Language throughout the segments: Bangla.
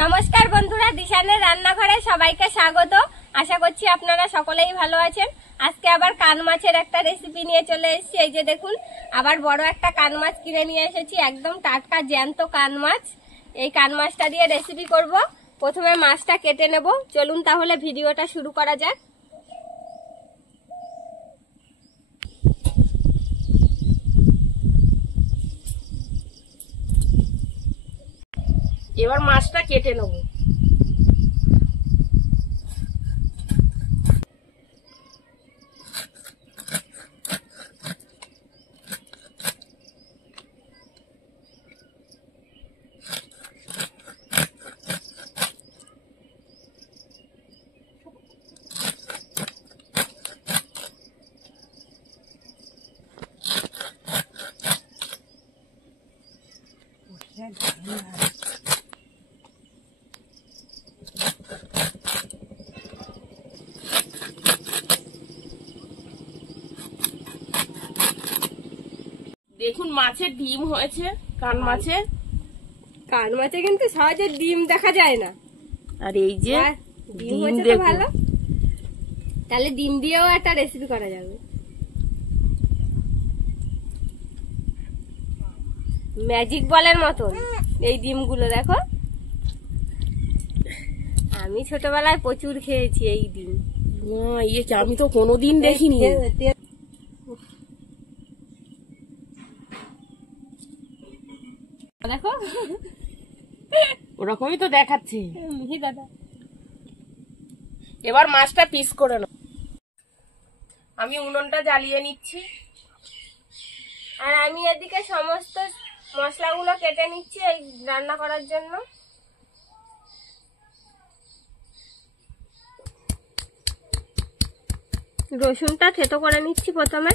নমস্কার বন্ধুরা, দিশানের রান্নাঘরে সবাইকে স্বাগত। আশা করছি আপনারা সকলেই ভালো আছেন। আজকে আবার কান মাছের একটা রেসিপি নিয়ে চলে এসেছি। এই যে দেখুন, আবার বড় একটা কান মাছ কিনে নিয়ে এসেছি, একদম টাটকা জ্যান্ত কান মাছ। এই কান মাছটা দিয়ে রেসিপি করব। প্রথমে মাছটা কেটে নেব। চলুন তাহলে ভিডিওটা শুরু করা যাক। এবার মাছটা কেটে নেব। দেখুন মাছের ডিম হয়েছে। কান মাছে কিন্তু সহজে ডিম দেখা যায় না। আর এই যে ডিম হয়েছে তো ভালো। তাহলে ডিম দিয়েও একটা রেসিপি করা যাবে। ম্যাজিক বলের মতন এই ডিমগুলো দেখো। আমি ছোটবেলায় প্রচুর খেয়েছি এই ডিম। আমি তো কোনোদিন দেখিনি। দেখো ওরকমই তো দেখাচ্ছে। মিহি দাদা, এবার মাছটা পিস করে নেব। আমি উনুনটা জ্বালিয়ে নিচ্ছি। আর আমি এদিকে সমস্ত মশলাগুলো কেটে নিচ্ছি এই রান্না করার জন্য। রসুনটা থেতো করে নিচ্ছি প্রথমে।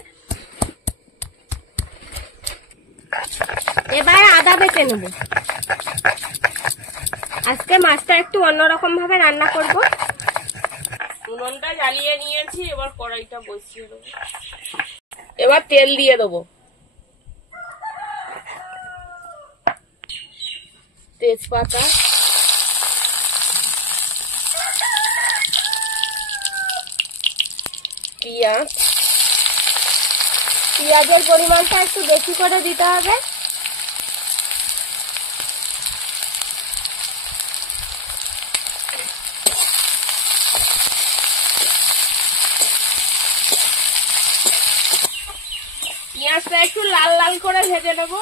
এবার আদা বেটে নেব। আজকে মাছটা একটু অন্যরকম ভাবে রান্না করব। উনুনটা জ্বালিয়ে নিয়েছি, এবার কড়াইটা বসিয়ে দেবো। এবার তেল দিয়ে দেবো। তেজপাতা, পেঁয়াজের পরিমাণটা একটু বেশি করে দিতে হবে। পেঁয়াজটা একটু লাল লাল করে ভেজে নেব।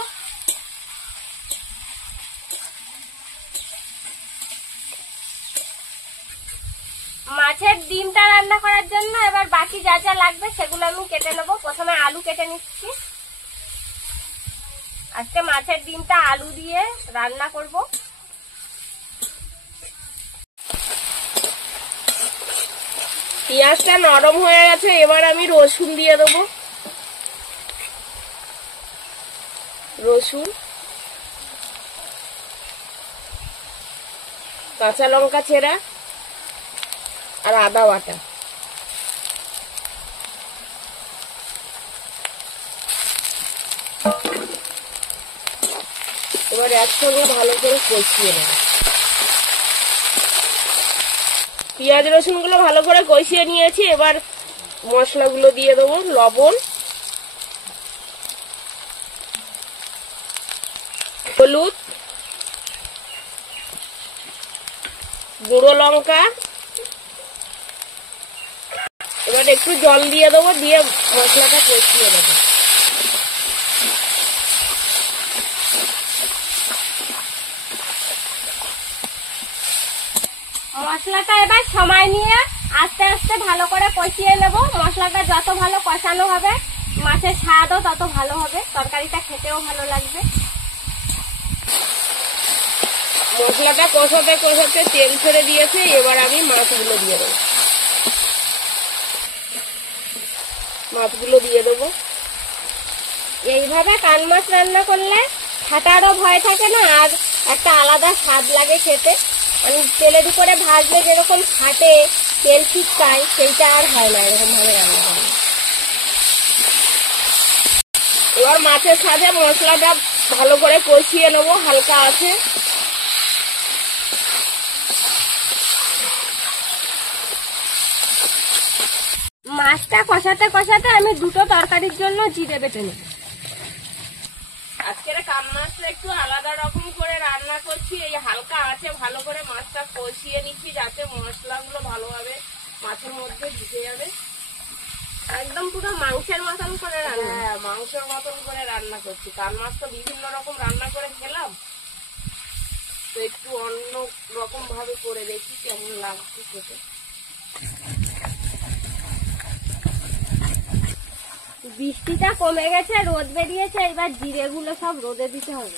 মাছের ডিমটা রান্না করার জন্য এবার বাকি যা যা লাগবে সেগুলো আমি কেটে নেব। প্রথমে আলু কেটে নিচ্ছি। আজকে মাছের ডিমটা আলু দিয়ে রান্না করব। পেঁয়াজটা নরম হয়ে গেছে, এবার আমি রসুন দিয়ে দেবো। রসুন, কাঁচা লঙ্কা চেরা আর আদা বাটা। এবার একসঙ্গে ভালো করে কষিয়ে নেব। পেঁয়াজ রসুন গুলো ভালো করে কষিয়ে নিয়েছি। এবার মশলাগুলো দিয়ে দেবো। লবণ, হলুদ, গুঁড়ো লঙ্কা। এবার একটু জল দিয়ে দেবো, দিয়ে মশলাটা কষিয়ে নেবো। মশলাটা এবার সময় নিয়ে আস্তে আস্তে ভালো করে কষিয়ে নেব। মশলাটা যত ভালো কষানো হবে মাছের স্বাদও তত ভালো হবে, তরকারিটা খেতেও ভালো লাগবে। মশলাটা কষাতে কষাতে তেল ছেড়ে দিয়েছে। এবার আমি মাছগুলো দিয়ে দেবো। এইভাবে কান মাছ রান্না করলে ফাটারও ভয় থাকে না, আর একটা আলাদা স্বাদ লাগে খেতে। আমি তেলের উপরে ভাজলে যেরকম ফাটে, তেল ছিটকায়, সেইটা আর হয় না এরকম ভাবে রান্না করলে। এবার মাছের সাথে মশলাটা ভালো করে কষিয়ে নেবো হালকা আছে। মাছটা কষাতে কষাতে আমি দুটো তরকারির জন্য জিরে বেটে নেব। আজকের কান মাছটা একটু আলাদা রকম করে রান্না করছি। এই হালকা আছে ভালো করে মাছটা কষিয়ে নিচ্ছি যাতে মশলাগুলো ভালোভাবে মাছের মধ্যে ঢুকে যাবে। একদম পুরো মাংসের মতন করে রান্না। হ্যাঁ, মাংসের মতন করে রান্না করছি। কান মাছ তো বিভিন্ন রকম রান্না করে খেলাম, তো একটু অন্য রকম ভাবে করে দেখি কেমন লাগছে খেতে। বৃষ্টিটা কমে গেছে, রোদ বেরিয়েছে, এবার জিরেগুলো সব রোদে দিতে হবে।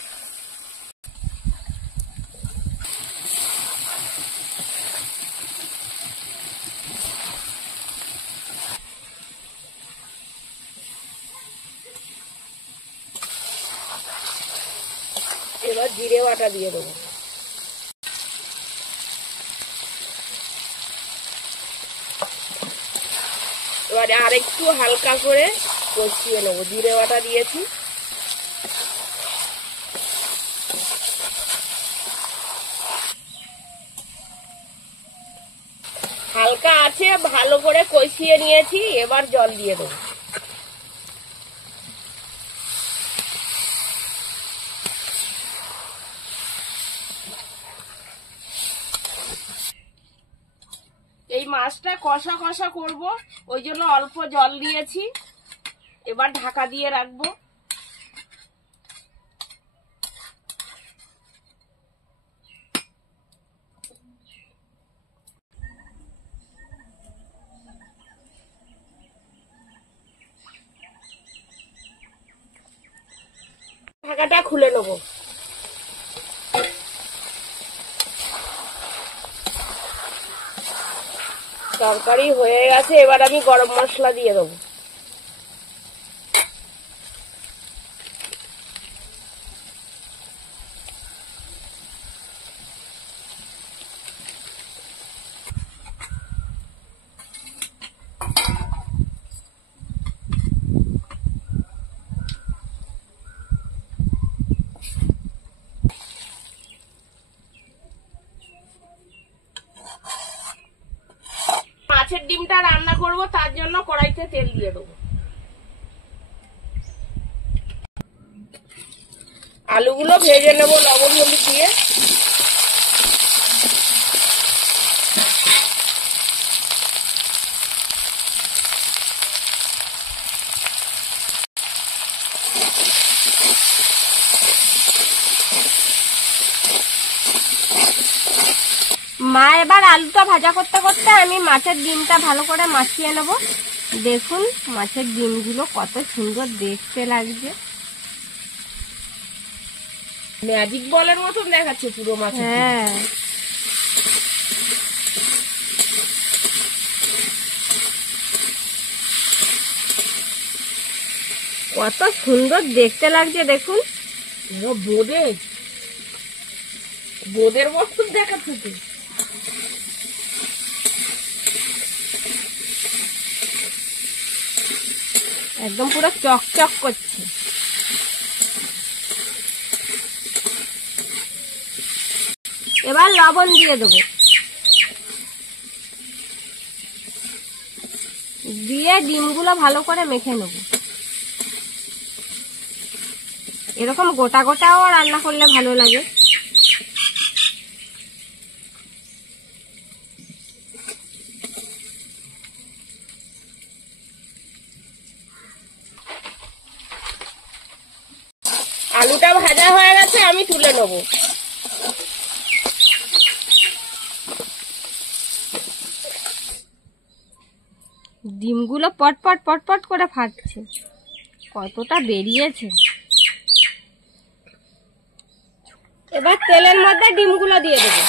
এবার জিরে বাটা দিয়ে দেবো। এবারে আরেকটু হালকা করে কষিয়ে নেবো। জিরে বাটা দিয়েছি, হালকা আছে ভালো করে কষিয়ে নিয়েছি। এবার জল দিয়ে দেবো। এই মাছটা কষা কষা করব, ওই জন্য অল্প জল দিয়েছি। এবার ঢাকা দিয়ে রাখবো। ঢাকাটা খুলে নেবো। তরকারি হয়ে গেছে, এবার আমি গরম মশলা দিয়ে দেবো। মাছের ডিমটা রান্না করব, তার জন্য কড়াইতে তেল দিয়ে দেবো। আলুগুলো ভেজে নেবো লবণ হলুদ দিয়ে। মা এবার আলুটা ভাজা করতে করতে আমি মাছের ডিমটা ভালো করে মাখিয়ে নেব। দেখুন মাছের ডিমগুলো কত সুন্দর দেখতে লাগছে। ম্যাজিক বলের মতন দেখাচ্ছে পুরো মাছ। হ্যাঁ, কত সুন্দর দেখতে লাগছে দেখুন। বোদের মতন দেখাচ্ছে। একদম পুরো চকচক করছে। এবার লবণ দিয়ে দেবো, দিয়ে ডিমগুলো ভালো করে মেখে নেব। এরকম গোটা গোটাও রান্না করলে ভালো লাগে। আলুটা ভাজা হয়ে গেছে, আমি তুলে নেবো। ডিমগুলো পটপট পটপট করে ফাটছে, কতটা বেরিয়েছে। এবার তেলের মধ্যে ডিমগুলো দিয়ে দেবো।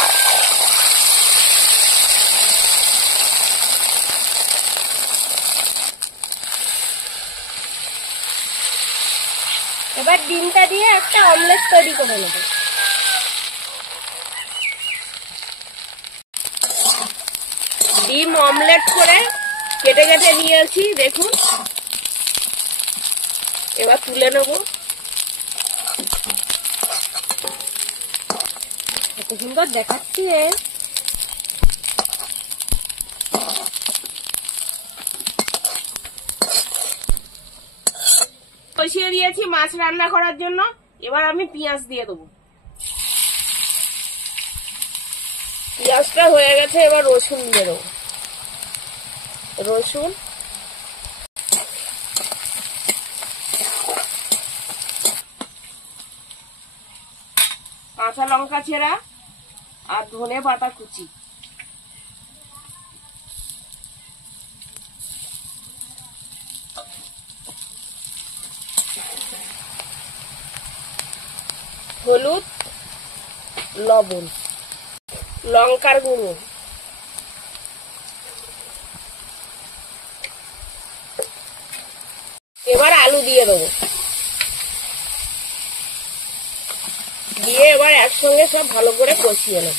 এবার ডিমটা দিয়ে একটা অমলেট তৈরি করে নেব। ডিম অমলেট করে কেটে কেটে নিয়েছি দেখুন। এবার তুলে নেব। কত সুন্দর দেখাচ্ছে। বসিয়ে দিয়েছি মাছ রান্না করার জন্য। এবার আমি পেঁয়াজ দিয়ে দেবো। পেঁয়াজটা হয়ে গেছে, এবার রসুন দিয়ে দেবো। রসুন, কাঁচা লঙ্কা ছেঁড়া আর ধনে পাতা কুচি। হলুদ, লবণ, লঙ্কার গুঁড়ো, এবার আলু দিয়ে দেবো। দিয়ে এবার একসঙ্গে সব ভালো করে কষিয়ে নেব।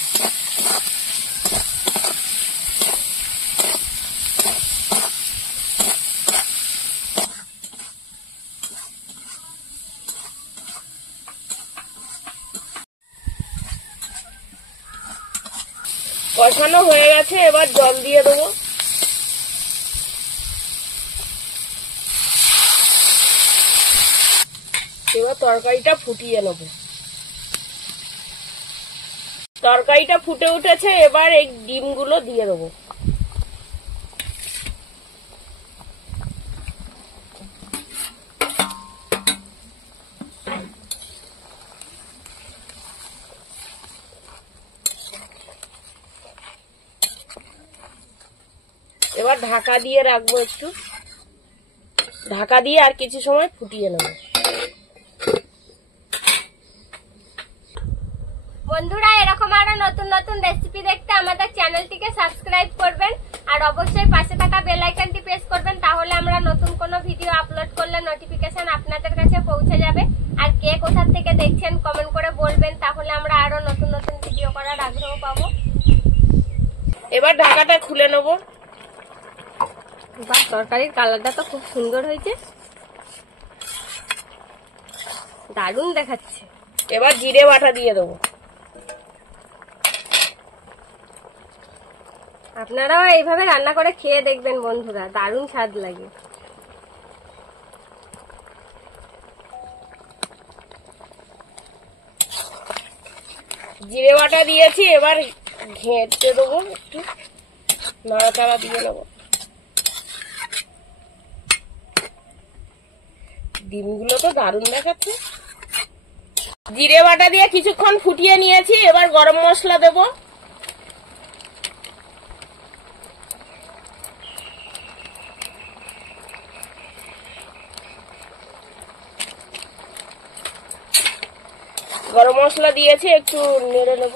কষানো হয়ে গেছে, এবার জল দিয়ে দেবো। এবার তরকারিটা ফুটিয়ে নেব। তরকারিটা ফুটে উঠেছে, এবার এই ডিমগুলো দিয়ে দেবো। এবার ঢাকা দিয়ে রাখবো, একটু ঢাকা দিয়ে আর কিছু সময় ফুটিয়ে নেব। বন্ধুরা, এরকম আরো নতুন নতুন রেসিপি দেখতে আমাদের চ্যানেলটিকে সাবস্ক্রাইব করবেন আর অবশ্যই পাশে থাকা বেল আইকনটি প্রেস করবেন, তাহলে আমরা নতুন কোনো ভিডিও আপলোড করলে নোটিফিকেশন আপনাদের কাছে পৌঁছে যাবে। আর কে কোথা থেকে দেখছেন কমেন্ট করে বলবেন, তাহলে আমরা আরো নতুন নতুন ভিডিও করার আগ্রহ পাবো। এবার ঢাকাটা খুলে নেব। বাহ, তরকারির কালারটা তো খুব সুন্দর হয়েছে, দারুণ দেখাচ্ছে। এবার জিরে বাটা দিয়ে দেবো। আপনারাও এইভাবে রান্না করে খেয়ে দেখবেন বন্ধুরা, দারুণ স্বাদ লাগে। জিরে বাটা দিয়েছি, এবার ঘেঁটে দেবো, একটু নাড়াচাড়া দিয়ে নেবো। ডিমগুলো তো দারুণ দেখাচ্ছে। জিরে বাটা দিয়ে কিছুক্ষণ ফুটিয়ে নিয়েছি, এবার গরম মশলা দেবো। গরম মশলা দিয়েছি, একটু নেড়ে নেব।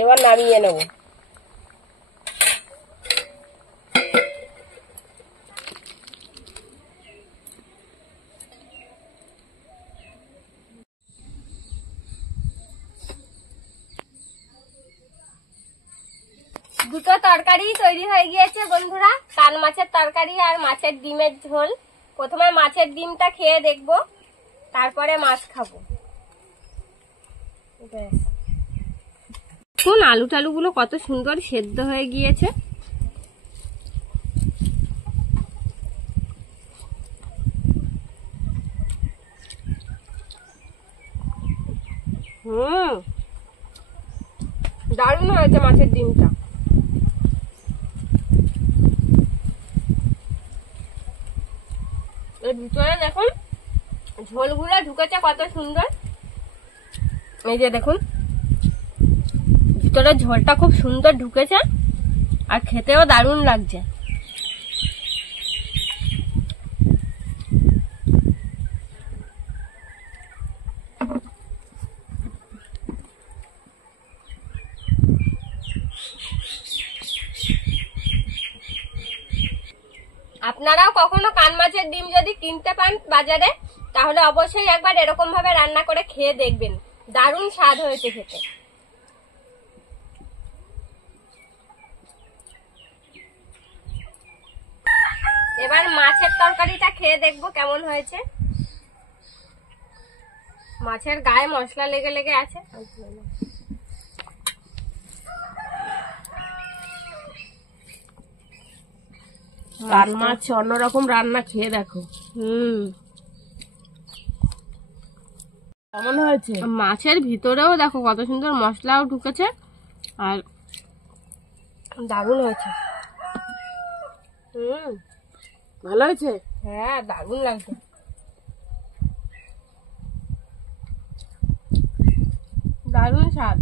এবার নামিয়ে নেব। দুটো তরকারি তৈরি হয়ে গিয়েছে বন্ধুরা, কান মাছের তরকারি আর মাছের ডিমের ঝোল। প্রথমে মাছের ডিমটা খেয়ে দেখবো, তারপরে মাছ খাবো। দেখুন আলু টালুগুলো কত সুন্দর সেদ্ধ হয়ে গিয়েছে। দারুণ হয়েছে মাছের ডিমটা। এর ভিতরে দেখুন ঝোলগুলো ঢুকেছে কত সুন্দর। এই যে দেখুন ভিতরে ঝোলটা খুব সুন্দর ঢুকেছে আর খেতেও দারুণ লাগছে। আপনারাও কখনো কান মাছের ডিম যদি কিনতে পান বাজারে, তাহলে অবশ্যই একবার এরকম ভাবে রান্না করে খেয়ে দেখবেন, দারুণ স্বাদ হয়েছে খেতে। এবার মাছের তরকারিটা খেয়ে দেখবো কেমন হয়েছে। মাছের গায়ে মশলা লেগে লেগে আছে। কান মাছ অন্যরকম রান্না খেয়ে দেখো কেমন হয়েছে। মাছের ভিতরেও দেখো কত সুন্দর মশলাও ঢুকেছে আর দারুণ হয়েছে। ভালো হয়েছে। হ্যাঁ দারুণ লাগছে। দারুণ স্বাদ।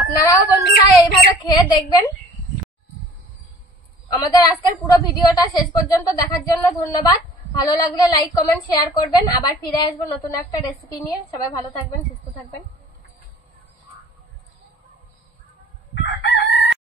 আপনারাও বন্ধুরা এইভাবে খেয়ে দেখবেন। আমাদের আজকের পুরো ভিডিওটা শেষ পর্যন্ত দেখার জন্য ধন্যবাদ। ভালো লাগলে লাইক কমেন্ট শেয়ার করবেন। আবার ফিরে আসবো নতুন একটা রেসিপি নিয়ে। সবাই ভালো থাকবেন, সুস্থ থাকবেন।